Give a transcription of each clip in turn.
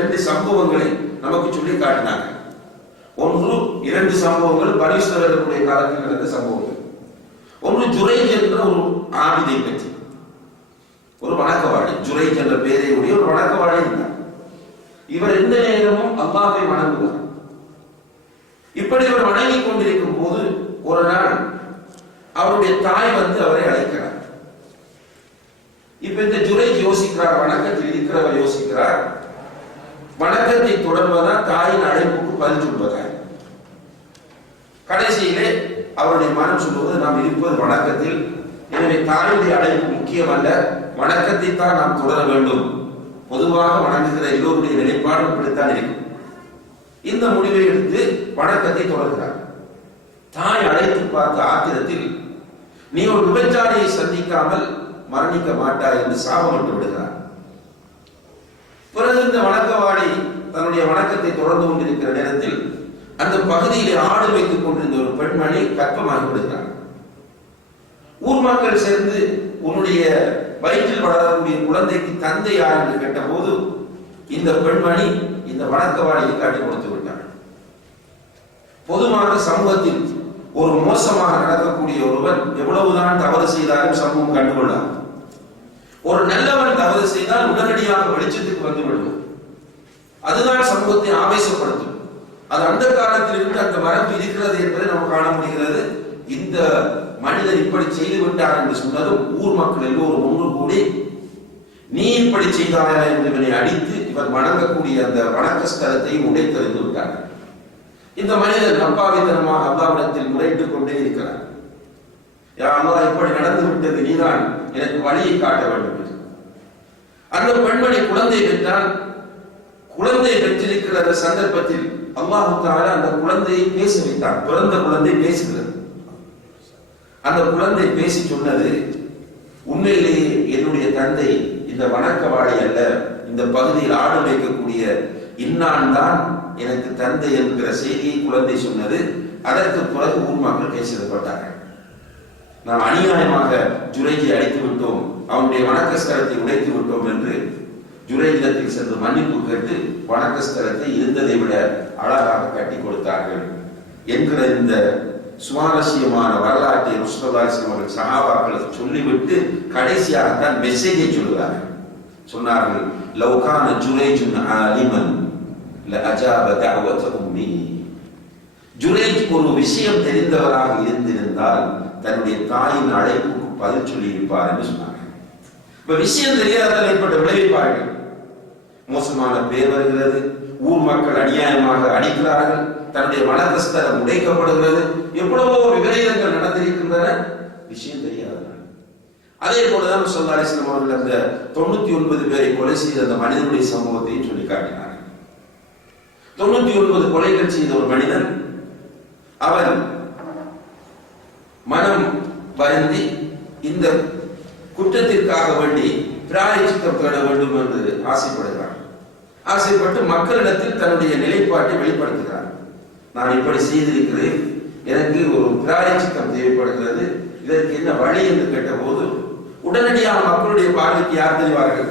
2 சம்பவங்களை நமக்கு சொல்லி காட்டினாங்க. ஒன்று 2 சம்பவங்கள் பனீஸ்வரர்களுடைய காலத்தில் நடந்த சம்பவங்கள். ஒன்று ஜுரைஜ் என்ற ஒரு ஆபிதை பற்றி, ஒரு வணக்கவாடி. ஜுரைஜ் என்ற பெயரை உடைய ஒரு வணக்கவாடி இருந்தார். இவர் எந்த நேரமும் அல்லாஹ்வை வணங்குவார். இப்படி இவர் வணங்கிக் கொண்டிருக்கும் போது ஒரு நாள் அவருடைய தாய் வந்து அவரை அழைக்கிறார். இப்ப இந்த ஜுரைஜ் யோசிக்கிறார், வணக்கத்தில் இருக்கிறவர் யோசிக்கிறார், வணக்கத்தை தொடர்வதா தாயின் அழைப்புக்கு பதில் சொல்வதா? கடைசியிலே அவருடைய மனம் சொல்வது, நாம் இருப்பது வணக்கத்தில், எனவே தாயுடைய அழைப்பு முக்கியம் அல்ல, வணக்கத்தை தான் நாம் தொடர வேண்டும். பொதுவாக வணங்குகிற எல்லோருடைய நிலைப்பாடு இப்படித்தான் இருக்கும். இந்த முடிவை எடுத்து வணக்கத்தை தொடர்கிறார். தாய் அழைத்து பார்த்த ஆத்திரத்தில், நீ ஒரு விபச்சாரியை சந்திக்காமல் மரணிக்க மாட்டாய் என்று சாபமிட்டு விடுகிறார். பிறகு இந்த வணக்கவாடி தன்னுடைய வணக்கத்தை தொடர்ந்து கொண்டிருக்கிற நேரத்தில் அந்த பகுதியிலே ஆடு வைத்துக் கொண்டிருந்த ஒரு பெண்மணி கர்ப்பமாகி விடுகிறார். ஊர் மக்கள் சேர்ந்து, உன்னுடைய வயிற்றில் வளரக்கூடிய குழந்தைக்கு தந்தை யார் என்று கேட்டபோது இந்த பெண்மணி இந்த வணக்கவாடியை காட்டி கொடுத்து விட்டார். பொதுவாக சமூகத்தில் ஒரு மோசமாக நடக்கக்கூடிய ஒருவன் எவ்வளவுதான் தவறு செய்தாலும் சமூகம் கண்டுகொள்ளார். ஒரு நல்லவன் தவறு செய்தால் உடனடியாக வெளிச்சத்துக்கு வந்து விடுவோம். அதுதான் சமூகத்தை ஆவேசப்படுத்தும். அது அந்த காலத்தில் இருந்து அந்த மரபு இருக்கிறது என்பதை நாம் காண முடிகிறது. இந்த மனிதர் இப்படி செய்து விட்டார் என்று சொன்னதும் ஊர் மக்கள் எல்லோரும் ஒன்று கூடி, நீ இப்படி செய்தாயா என்று இவனை அடித்து இவர் வணங்கக்கூடிய அந்த வணக்க ஸ்தலத்தை உடைத்தறிந்து விட்டார்கள். இந்த மனிதர் நம்பாவித்தனமாக அல்லாஹ்விடத்தில் முறையிட்டுக் கொண்டே இருக்கிறார். யா அல்லாஹ், இப்படி நடந்து விட்டது, நீதான் எனக்கு வழியை காட்ட வேண்டும் என்று. அந்த பெண்மணி குழந்தை பெற்றால், குழந்தை பெற்றிருக்கிற அந்த சந்தர்ப்பத்தில் அல்லாஹ் தஆலா அந்த குழந்தையை பேச வைத்தார். பிறந்த குழந்தை பேசுகிறது. அந்த குழந்தை பேசி சொன்னது, உண்மையிலேயே என்னுடைய தந்தை இந்த வணக்கவாடி அல்ல, இந்த பகுதியில் ஆடு வைக்கக்கூடிய இன்னான் தான் எனக்கு தந்தை என்கிற செய்தியை குழந்தை சொன்னது. அதற்கு பிறகு ஊர் மக்கள் பேசப்பட்டார்கள். நாம் அநியாயமாக ஜுரைஜை அடித்து விட்டோம், அவனுடைய வணக்க ஸ்தலத்தை உடைத்து விட்டோம் என்று ஜுரைஜிடத்தில் சென்று மன்னிப்பு கேட்டு வணக்க ஸ்தலத்தை இருந்ததை விட அழகாக கட்டி கொடுத்தார்கள் என்கிற இந்த சுவாரஸ்யமான வரலாற்றை ரசூலுல்லாஹி ஸல்லல்லாஹு அலைஹி வஸல்லம் சஹாபாக்களுக்கு சொல்லிவிட்டு கடைசியாகத்தான் மெசேஜை சொல்கிறார்கள். சொன்னார்கள், லவ் கான ஜுரைஜுன் ஆலிமன் லஅஜாப தஅவத உம்மி. ஜுரைஜ் ஒரு விஷயம் தெரிந்தவராக இருந்திருந்தால் தன்னுடைய தாயின் அழைப்புக்கு பதில் சொல்லி இருப்பார் என்று சொன்னார்கள். இப்ப விஷயம் தெரியாததால் ஏற்பட்ட விளைவிப்பார்கள். மோசமான பேர் வருகிறது, ஊர் மக்கள் அநியாயமாக அடிக்கிறார்கள், தன்னுடைய வணக்கஸ்தலம் உடைக்கப்படுகிறது, எவ்வளவோ விபரீதங்கள் நடந்திருக்கின்றன, விஷயம் தெரியாதவர்கள். அதே போலதான் ஸல்லல்லாஹு அலைஹி வஸல்லம் அவர்கள் அந்த 99 பேரை கொலை செய்த அந்த மனிதனுடைய சம்பவத்தையும் சொல்லி காட்டினார்கள். 99 கொலைகள் செய்த ஒரு மனிதன், அவன் மனம் வருந்தி இந்த குற்றத்திற்காக வேண்டி பிராயச்சித்தம் தேட வேண்டும் என்று ஆசைப்படுகிறான். ஆசைப்பட்டு மக்களிடத்தில் தன்னுடைய நிலைப்பாட்டை வெளிப்படுத்துகிறான். நான் இப்படி செய்திருக்கிறேன், எனக்கு ஒரு பிராயச்சித்தம் தேவைப்படுகிறது, இதற்கு என்ன வழி என்று கேட்டபோது உடனடியாக மக்களுடைய பார்வைக்கு யார் தெரிவார்கள்?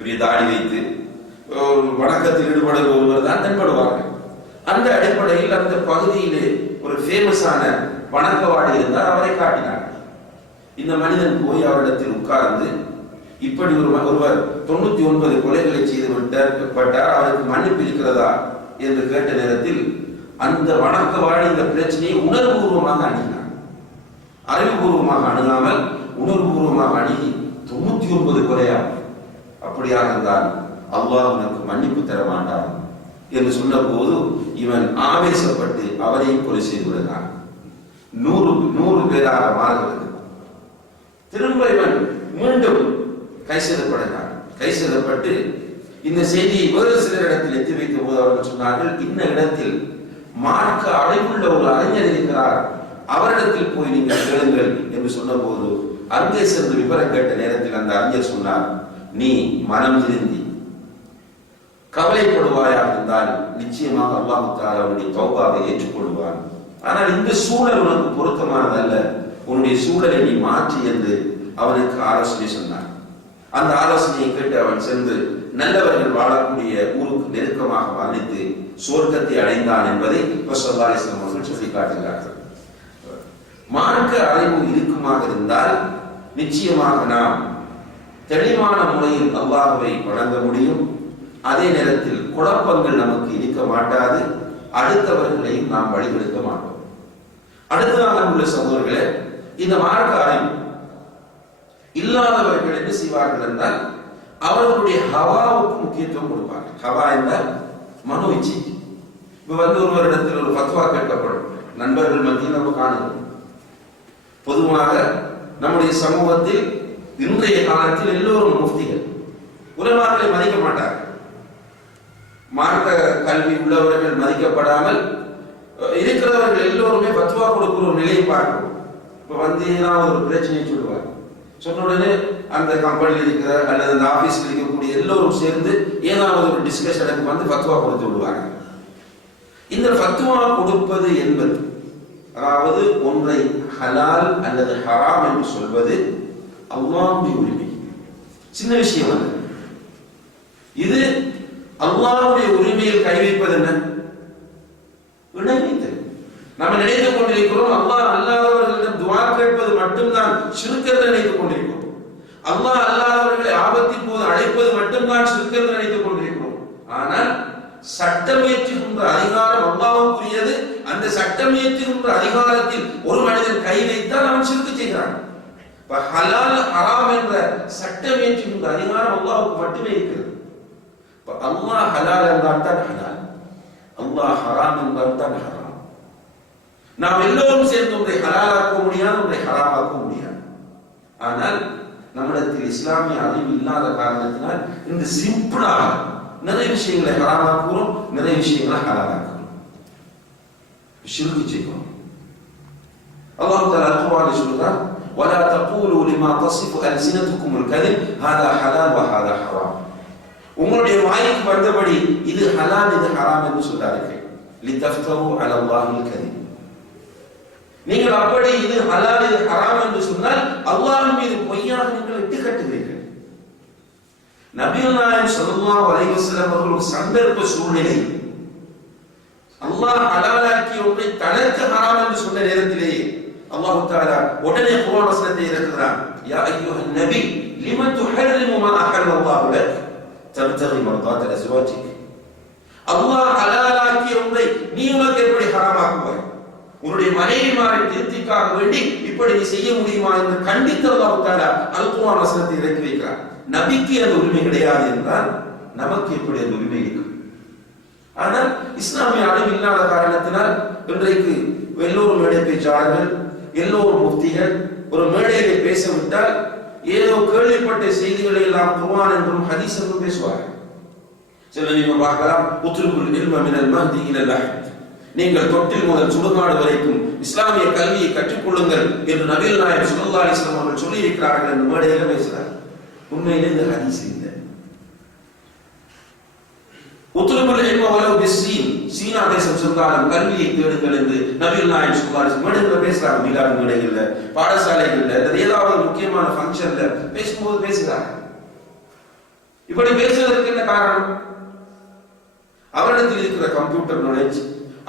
பெரிய தாடி வைத்து வணக்கத்தில் ஈடுபடுகிற ஒருவர் தான் தென்படுவார்கள். அந்த அடிப்படையில் அந்த பகுதியிலே ஒரு ஃபேமஸான வணக்கவாடி இருந்தார், அவரை காட்டினார். இந்த மனிதன் போய் அவரிடத்தில் உட்கார்ந்து, இப்படி ஒருவர் 99 கொலைகளை செய்து விட்டார், அவருக்கு மன்னிப்பு இருக்கிறதா என்று கேட்ட நேரத்தில் அந்த வணக்கவாடி இந்த பிரச்சனையை உணர்வுபூர்வமாக அணுகினார். அறிவுபூர்வமாக அணுகாமல் உணர்வுபூர்வமாக அணுகி 99 கொலையா, அப்படியாக இருந்தால் அல்லாஹ் உனக்கு மன்னிப்பு தர மாட்டான் என்று சொன்ன போது இவன் ஆவேசப்பட்டு அவரையும் கொலை செய்து விடுகிறான். 100 பேராக மாறுகிறது. திரும்ப இவன் மீண்டும் கை செய்யப்படுகிறான். கை செய்யப்பட்டு இந்த செய்தியை வேறு சிலர் இடத்தில் எத்தி வைத்த போது அவர்கள் சொன்னார்கள், இந்த இடத்தில் மார்க்க அறிவுள்ள ஒரு அறிஞர் இருக்கிறார், அவரிடத்தில் போய் நீங்கள் கேளுங்கள் என்று சொன்ன போது அங்கே சென்று விவரம் கேட்ட நேரத்தில் அந்த அறிஞர் சொன்னார், நீ மனம் திருந்தி கவலைப்படுவாயாக இருந்தால் நிச்சயமாக அல்லாஹ் தஆலா உன்னுடைய தௌபாவை ஏற்றுக்கொள்வான். ஆனால் இந்த சூழல் உனக்கு பொருத்தமானதல்ல, உன்னுடைய சூழலை நீ மாற்றி என்று அவனுக்கு ஆலோசனை சொன்னார். அந்த ஆலோசனையை கேட்டு அவன் சென்று நல்லவர்கள் வாழக்கூடிய ஊருக்கு நெருக்கமாக வாழ்ந்து சுவர்க்கத்தை அடைந்தான் என்பதை ஸல்லல்லாஹு அலைஹி வஸல்லம் அவர்கள் சொல்லி காட்டுகிறார்கள். மார்க்க அறிவு இருக்குமாக இருந்தால் நிச்சயமாக நாம் தெளிவான முறையில் அல்லாஹ்வை வணங்க முடியும். அதே நேரத்தில் குழப்பங்கள் நமக்கு இருக்க மாட்டாது. அடுத்தவர்களையும் நாம் வழிபடுத்த மாட்டோம். அடுத்ததாக உள்ள சகோதரர்களே, இந்த மார்க்க அறிவு இல்லாதவர்கள் என்ன செய்வார்கள் என்றால் அவர்களுடைய ஹவாவுக்கு முக்கியத்துவம் கொடுப்பார்கள். ஹவா என்றால் மனோ இச்சை. இப்ப ஒருவரிடத்தில் ஒரு ஃபத்வா கேட்கப்படும், நண்பர்கள் மத்தியில் நம்ம காணுகிறோம். பொதுவாக நம்முடைய சமூகத்தில் இன்றைய காலத்தில் எல்லோரும் முஃப்திகள், உலமாக்களை மதிக்க மாட்டார்கள். மார்க்க கல்வி உள்ளவர்கள் மதிக்கப்படாமல் இருக்கிறவர்கள் எல்லோருமே ஃபத்வா கொடுக்கிற ஒரு நிலையை பார்க்கிறோம். இப்ப ஏதாவது ஒரு பிரச்சனையை சொல்லுவார், சொன்ன உடனே அந்த கம்பெனியில் இருக்கிற அல்லது அந்த ஆபீஸ்ல இருக்கக்கூடிய எல்லோரும் சேர்ந்து ஏதாவது ஒரு டிஸ்கஷனுக்கு ஃபத்வா கொடுத்து விடுவாங்க. இந்த ஃபத்வா கொடுப்பது என்பது, அதாவது ஒன்றை ஹலால் அல்லது ஹராம் என்று சொல்வது அல்லாஹ்வுடைய உரிமை. சின்ன விஷயம் அல்ல இது. அல்லாஹ்வுடைய உரிமையில் கை வைப்பது என்ன? இணைத்தல். நம்ம நினைத்துக் கொண்டிருக்கிறோம் அல்லாஹ் அல்லாதவர்களிடம் துஆ கேட்பது மட்டும்தான் ஷிர்க் என்று நினைத்துக் கொண்டிருக்கிறோம். அல்லாஹ் அல்லாதவர்களை ஆபத்தின் போது அழைப்பது மட்டும்தான் ஷிர்க் என்று நினைத்துக் கொண்டிருக்கிறோம். ஆனால் சட்டமேற்றுகின்ற அதிகாரம் அல்லாஹ்வுக்குரியது. அந்த சட்டமேற்றுகின்ற அதிகாரத்தில் ஒரு மனிதன் கை வைத்தால் அவன் ஷிர்க் செய்கிறான். ஹலால் ஹராம் என்ற சட்டமேற்றுகின்ற அதிகாரம் அல்லாஹ்வுக்கு மட்டுமே இருக்கிறது. அல்லாஹ் ஹலால் என்றால் தான் ஹலால், அல்லாஹ் ஹராம் என்றால் தான் ஹராம். நாம் எல்லோரும் சேர்ந்து ஒன்றை ஹலாலாக்க முடியாது, ஒன்றை ஹராமாக்க முடியாது. ஆனால் நம்மிடத்தில் இஸ்லாமிய அறிவு இல்லாத காரணத்தினால் இந்த சிம்பிளாக நிறைய விஷயங்களை ஹராமாக்குறோம், நிறைய விஷயங்களை ஹலாலாக்குறோம், ஷிர்க் செய்கிறோம். அல்லாஹ் தஆலா குர்ஆனில் சொல்றார், ولا تقولوا لما تصف ألسنتكم الكذب هذا حلال وهذا حرام. உங்களுடைய வாய்க்கு வந்தபடி இது ஹலால் இது ஹராம் என்று சொல்லாதீர்கள். لتفتروا على الله الكذب. நீங்கள் அப்படி இது ஹலால் இது ஹராம் என்று சொன்னால் அல்லாஹ்வின் மீது பொய்யாக நீங்கள் இட்டு கட்டுகிறீர்கள். நபிகள் நாயகம் ஸல்லல்லாஹு அலைஹி வஸல்லம் அவர்கள் சந்தர்ப்ப சூழ்நிலை அல்லாஹ் ஹலாலாக்கி ஒன்றை தனக்கு ஹராம் என்று சொன்ன நேரத்திலேயே அல்லாஹ் தஆலா உடனே குர்ஆன் வசனத்தை இறக்குகிறான், யா அய்யுஹன் நபி லிம துஹர்ரிமு மா அஹல்லல்லாஹு லக் தப்தகி மர்தாத் அஸ்வாஜிக். அல்லாஹ் ஹலாலாக்கி ஒன்றை நீ உனக்கு எப்படி ஹராமாக்குவாய்? உன்னுடைய மனைவிமாரின் திருப்திக்காக வேண்டி இப்படி நீ செய்ய முடியுமா என்று கண்டித்து அல்லாஹ் தஆலா அல் குர்ஆன் வசனத்தை இறக்கி வைக்கிறார். நபிக்கு அந்த உரிமை கிடையாது என்றால் நமக்கு எப்படி அந்த உரிமை இருக்கு? ஆனால் இஸ்லாமிய அறிவு இல்லாத காரணத்தினால் இன்றைக்கு எல்லோரும் மேடை பேச்சாளர்கள், எல்லோரும் முஃப்திகள் ஒரு மேடையிலே பேசவிட்டால் ஏதோ கேள்விப்பட்ட செய்திகளை எல்லாம் குர்ஆன் என்றும் ஹதீஸ் என்றும் பேசுவார்கள். சில நீங்கள் பார்க்கலாம், உத்ருகுல் இல்ம மினல் மஹ்தி இலல் லஹத், நீங்கள் தொட்டில் முதல் சுடுகாடு வரைக்கும் இஸ்லாமிய கல்வியை கற்றுக்கொள்ளுங்கள் என்று நபிகள் நாயகம் ஸல்லல்லாஹு அலைஹி வஸல்லம் அவர்கள் சொல்லி இருக்கிறார்கள் என்று மேடையில் பேசுகிறார். உண்மையிலே இந்த ஹதீஸ் இல்லை. உத்ருகுல் இல்ம வலவ் பிஸ்ஸீன், சீனா தேசம் சென்றாலும் கல்வியை தேடுங்கள் என்று நபிகள் நாயகம் ஸல்லல்லாஹு அலைஹி வஸல்லம் மேடையில் பேசுகிறார். மீலாது மேடைகள்ல, பாடசாலைகள்ல, ஏதாவது முக்கியமான ஃபங்க்ஷன்ல பேசும்போது பேசுகிறார். இப்படி பேசுவதற்கு என்ன காரணம்? அவரிடத்தில் இருக்கிற கம்ப்யூட்டர் நாலேஜ்,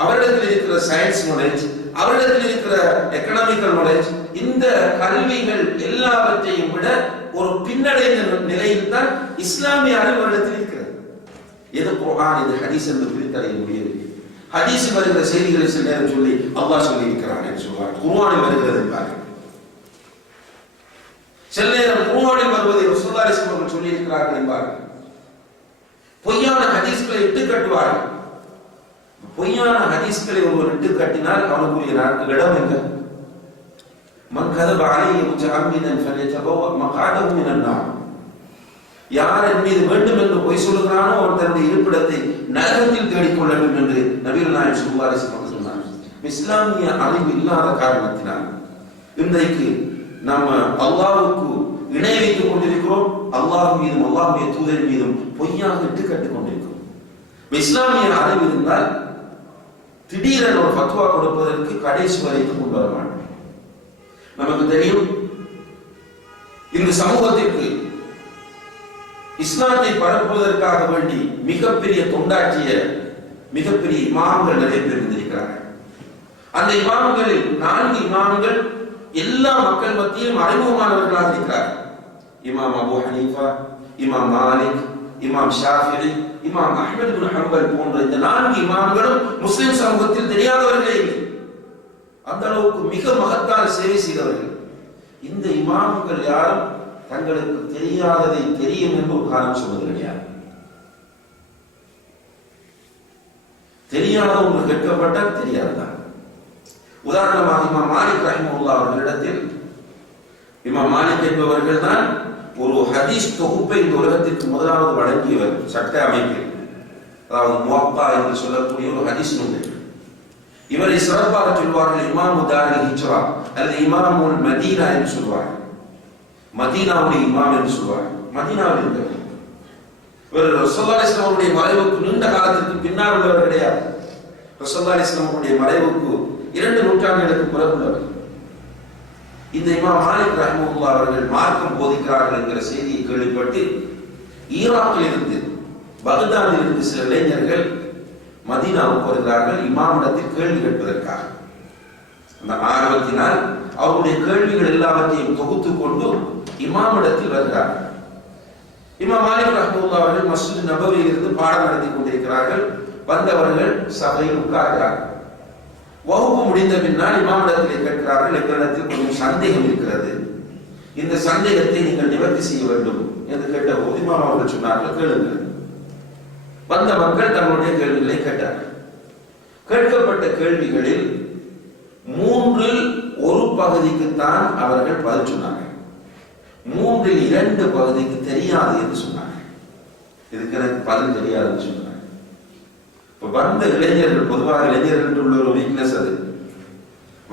அவரிடத்தில் இருக்கிற சயின்ஸ் நாலேஜ், அவரிடத்தில் இருக்கிற எக்கனாமிக்கல் நாலேஜ், இந்த கல்விகள் எல்லாவற்றையும் விட ஒரு பின்னடைந்த நிலையில் தான் இஸ்லாமிய அறிவு அவரிடத்தில் இருக்கிறது. எது குர்ஆன் இது ஹதீஸ் என்று பிரித்தறிய முடியவில்லை. ஹதீஸில் வருகிற செய்திகளை சில நேரம் சொல்லி அல்லாஹ் சொல்லி இருக்கிறான் என்று சொல்வார். குர்ஆனில் வருகிறது பாருங்கள். சில நேரம் குர்ஆனில் வருவதை ரசூலுல்லாஹி ஸல்லல்லாஹு அலைஹி வஸல்லம் சொல்லி இருக்கிறார்கள் என்பார்கள். பொய்யான ஹதீஸ்களை இட்டு கட்டுவார்கள். பொய்யான ஹதீஸ்களை ஒருவர் இட்டு கட்டினால் அவனுக்குரிய இடம் எங்க? மன் கதப அலைஹி முத்தஅம்மிதன் ஃபல்யதபவ மக்அதஹு மினன் நார். யார் என் மீது வேண்டும் என்று பொய் சொல்லுகிறானோ அவன் தன்னுடைய இருப்பிடத்தை நரகத்தில் தேடிக்கொள்ளட்டும் என்று நபிகள் நாயகம் ஸல்லல்லாஹு அலைஹி வஸல்லம் சொன்னார். இஸ்லாமிய அறிவு இல்லாத காரணத்தினால் இன்றைக்கு நாம் அல்லாஹ்வுக்கு இணை வைத்துக் கொண்டிருக்கிறோம். அல்லாஹ் மீதும் அல்லாஹ்வுடைய தூதர் மீதும் பொய்யாக இட்டு கட்டிக் கொண்டிருக்கிறோம். இஸ்லாமிய அறிவு இருந்தால் திடீரென ஒரு ஃபத்வா கொடுப்பதற்கு கடைசி வரைக்கும் கொண்டு வர மாட்டோம். நமக்கு தெரியும், இந்த சமூகத்திற்கு இஸ்லாத்தை பரப்புவதற்காக வேண்டி மிகப்பெரிய தொண்டாற்றிய மிகப்பெரிய இமாம்கள் நிறைய பேர் இருந்திருக்கிறார்கள். அந்த இமாம்களில் 4 இமாம்கள் எல்லா மக்கள் மத்தியிலும் அறிமுகமானவர்களாக இருக்கிறார்கள். இமாம் அபூ ஹனீஃபா, இமாம் மாலிக், இமாம் ஷாஃபிஈ, இமாம் அஹ்மத் இப்னு ஹம்பல் போன்ற இந்த 4 இமாம்களும் முஸ்லிம் சமூகத்தில் தெரியாதவர்களே இல்லை. அந்த அளவுக்கு மிக மகத்தான சேவை செய்தவர்கள். இந்த இமாம்கள் யாரும் தங்களுக்கு தெரியாததை தெரியும் என்று ஒரு காரணம் சொன்னது கிடையாது. தெரியாத ஒன்று கேட்கப்பட்டால் தெரியாதுதான். உதாரணமாக இமாம் மாலிக் ரஹிமஹுல்லாஹ் அவர்களிடத்தில், இமாம் மாலிக் என்பவர்கள் தான் ஒரு ஹதீஸ் தொகுப்பை இந்த உலகத்திற்கு முதலாவது வழங்கியவர் சட்ட அமைப்பில். அதாவது முவத்தா என்று சொல்லக்கூடிய ஒரு ஹதீஸ் நூல். இவரை சிறப்பாக சொல்வார்கள் இமாமு தாரில் ஹிஜ்ரா அல்லது இமாமுல் மதீனா என்று சொல்வார்கள். மதீனாவுடைய இமாம் என்று சொல்வார்கள். மதீனாவில் இருந்தவர். இவர் ரசூலுல்லாஹி ஸல்லல்லாஹு அலைஹி வஸல்லம் அவருடைய மறைவுக்கு நீண்ட காலத்திற்கு பின்னால் உள்ளவர் கிடையாது. ரசூலுல்லாஹி ஸல்லல்லாஹு அலைஹி வஸல்லம் அவருடைய மறைவுக்கு 2 நூற்றாண்டுகளுக்கு பிறகு உள்ளவர். இந்த இமாம் மாலிக் ரஹிமஹுல்லாஹ் அவர்கள் மார்க்கம் போதிக்கிறார்கள் என்கிற செய்தியை கேள்விப்பட்டு ஈராக்கில் இருந்து பக்தாதில் இருந்து சில இளைஞர்கள் மதீனாவுக்கு வருகிறார்கள் இமாமிடத்தில் கேள்வி கேட்பதற்காக. அந்த ஆர்வத்தினால் அவருடைய கேள்விகள் எல்லாவற்றையும் தொகுத்து கொண்டு இமாமிடத்தில் வருகிறார்கள். இமாம் மாலிக் ரஹ்மத்துல்லாஹி அவர்கள் மஸ்ஜித் நபவியில் இருந்து பாடம் நடத்தி கொண்டிருக்கிறார்கள். வந்தவர்கள் சபையில் உட்கார்கிறார்கள். வகுப்பு முடிந்த பின்னால் இமாமிடத்திலே கேட்கிறார்கள், எங்களிடத்தில் கொஞ்சம் சந்தேகம் இருக்கிறது, இந்த சந்தேகத்தை நீங்கள் நிவர்த்தி செய்ய வேண்டும் என்று கேட்டபோது இமாம் அவர்கள் சொன்னார்கள், கேளுங்கள். வந்த மக்கள் தங்களுடைய கேள்விகளை கேட்டார்கள். கேட்கப்பட்ட கேள்விகளில் 3இல் 1 பகுதிக்குத்தான் அவர்கள் பதில் சொன்னார்கள். 3இல் 2 பகுதிக்கு தெரியாது என்று சொன்னார்கள். இதுக்கு எனக்கு பதில் தெரியாதுன்னு சொன்னாங்க. இப்ப வந்த இளைஞர்கள், பொதுவாக இளைஞர்கள் உள்ள ஒரு வீக்னஸ் அது.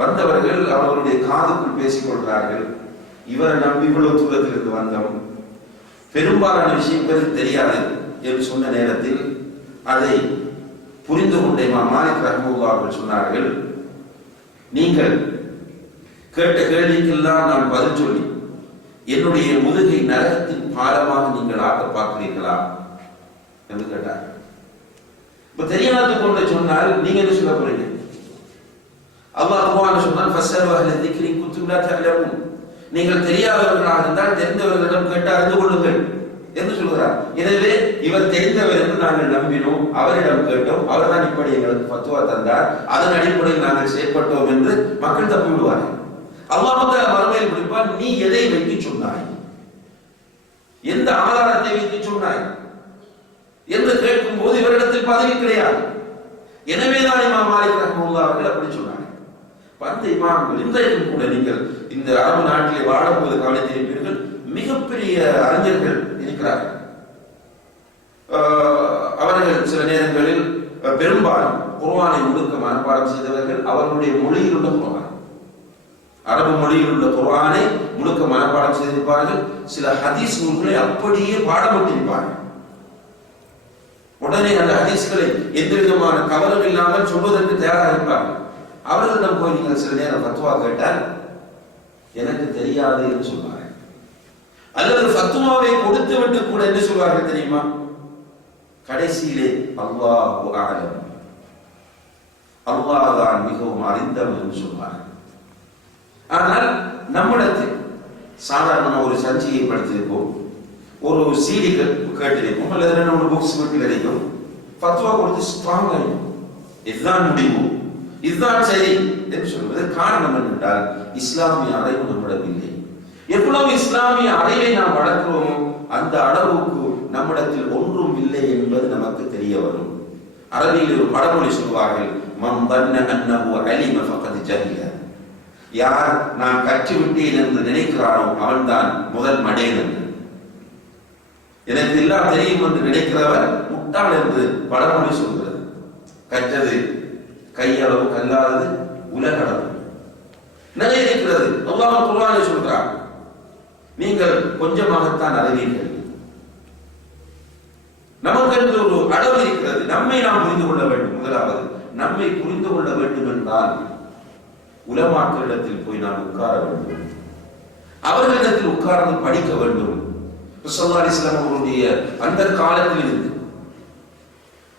வந்தவர்கள் அவர்களுடைய காதுக்குள் பேசிக் கொள்கிறார்கள். இவரை நம்பி இவ்வளவு தூரத்திலிருந்து வந்தோம், பெரும்பாலான விஷயங்கள் தெரியாது என்று சொன்ன நேரத்தில் அதை புரிந்து கொண்ட இமாம் மாலிக் ரஹ்மத்துல்லாஹி அவர்கள் சொன்னார்கள், நீங்கள் கேட்ட கேள்விக்கெல்லாம் நான் பதில் சொல்லி என்னுடைய முதுகை நரகத்தின் பாலமாக நீங்கள் ஆக்க பார்க்கிறீர்களா என்று கேட்டார். இப்ப தெரியாது கொண்டு சொன்னால் நீங்க என்ன சொல்ல போறீங்க? அல்லாஹ் குர்ஆன்ல சொன்னான், ஃபஸ்ஸலு அஹ்ல ذிக்ரி குன்தும் லா தஅலமூன், நீங்கள் தெரியாதவர்களாக இருந்தால் தெரிந்தவர்களிடம் கேட்டு அறிந்து கொள்ளுங்கள் என்று சொல்கிறார். எனவே இவர் தெரிந்தவர் என்று நாங்கள் நம்பினோம், அவரிடம் கேட்டோம், அவர் தான் இப்படி எங்களுக்கு ஃபத்வா தந்தார், அதன் அடிப்படையில் நாங்கள் செயற்பட்டோம் என்று மக்கள் தப்பி விடுவார்கள். அல்லாஹ் தஆலா மறுமையில் பிடிப்பான், நீ எதை வைத்து சொன்னாய், எந்த ஆதாரத்தை வைத்து சொன்னாய் என்று கேட்கும் போது இவரிடத்தில் பதவி கிடையாது. எனவேதான் இமாம் மாலிக் ரஹ்மத்துல்லாஹி அவர்கள் அப்படி சொன்னாங்க. பந்த இமாம்கள் இன்றைக்கும் கூட நீங்கள் இந்த அரபு நாட்டிலே வாழும்போது கவனித்திருப்பீர்கள், மிகப்பெரிய அறிஞர்கள் இருக்கிறார்கள். அவர்கள் சில நேரங்களில் பெரும்பாலும் குர்ஆனை முழுக்க மனப்பாடம் செய்தவர்கள். அவர்களுடைய மொழியில் உள்ள குர்ஆன், அரபு மொழியில் உள்ள குர்ஆனை முழுக்க மனப்பாடம் செய்திருப்பார்கள். சில ஹதீஸ் நூல்களை அப்படியே பாடப்பட்டிருப்பார்கள். உடனே அந்த ஹதீஸ்களை எந்த விதமான கவனம் இல்லாமல் சொல்வதற்கு தயாராக இருப்பார்கள். அவர்களிடம் போய் நீங்கள் சில நேரம் ஃபத்வா கேட்டால் எனக்கு தெரியாது என்று சொல்வார்கள். அல்லது ஃபத்வாவை கொடுத்து விட்டு கூட என்ன சொல்வார்கள் தெரியுமா? கடைசியிலே அல்லாஹு அஅலம், அல்லாஹ் தான் மிகவும் அறிந்தவன் என்று சொல்வார்கள். ஆனால் நம்மிடத்தில் சாதாரண ஒரு சஞ்சியை படித்திருப்போம், ஒரு சீடி கேட்டிருப்போம், அல்லது ஒரு புக்ஸ் வீட்டில் கிடைக்கும், ஃபத்வா கொடுத்து ஸ்ட்ராங் ஆகும், இதுதான் முடிவு, இதுதான் சரி என்று சொல்வது. காரணம் என்னென்றால் இஸ்லாமிய அறிவு நம்மிடம் இல்லை. எவ்வளவு இஸ்லாமிய அறிவை நாம் வளர்க்கிறோமோ அந்த அளவுக்கு நம்மிடத்தில் ஒன்றும் இல்லை என்பது நமக்கு தெரிய வரும். அரபியில் ஒரு பழமொழி சொல்வார்கள், மன் தன்ன அன்னஹு அலிம ஃபகத் ஜஹில, யார் நான் கற்றுவிட்டேன் என்று நினைக்கிறானோ அவன்தான் முதல் மடேன் என்று. எனக்கு எல்லாம் தெரியும் என்று நினைக்கிறவர் முட்டாள் என்று பழமொழி சொல்கிறது. கற்றது கையளவு கல்லாதது உலகளவு நிறைய இருக்கிறது. அல்லாஹ் குர்ஆனிலே சொல்கிறார், நீங்கள் கொஞ்சமாகத்தான் அறிவீர்கள். நமக்கு என்று ஒரு அளவு இருக்கிறது. நம்மை நாம் புரிந்து கொள்ள வேண்டும். முதலாவது நம்மை புரிந்து கொள்ள வேண்டும் என்றால் உலமாக்களிடத்தில் போய் நாம் உட்கார வேண்டும், அவர்களிடத்தில் உட்கார்ந்து படிக்க வேண்டும். ஸல்லல்லாஹு அலைஹி வஸல்லம் அவர்களுடைய அந்த காலத்தில் இருந்து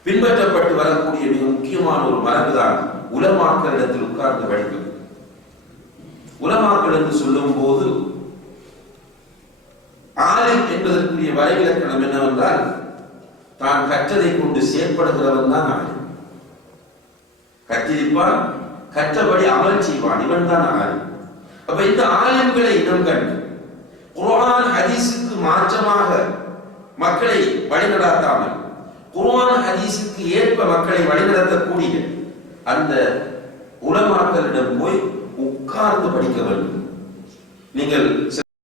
பின்பற்றப்பட்டு வரக்கூடிய மிக முக்கியமான ஒரு மரபுதான் உலமாக்களிடத்தில் உட்கார்ந்து படிப்பது. உலமாக்கள் என்று சொல்லும் போது ஆலிம் என்பதற்குரிய வரைவிலக்கணம் என்னவென்றால் தான் கற்றதை கொண்டு செயற்படுகிறவன் தான் ஆலிம். கற்றிருப்பான், கற்றபடி அமல் செய்வான், இவன் தான் ஆலிம். அப்ப இந்த ஆலிம்களை இனம் கண்டு குர்ஆன் ஹதீஸுக்கு மாற்றமாக மக்களை வழிநடாத்தாமல் குர்ஆன் ஹதீஸுக்கு ஏற்ப மக்களை வழிநடத்தக்கூடிய அந்த உலமாக்களிடம் போய் உட்கார்ந்து படிக்க வேண்டும். நீங்கள்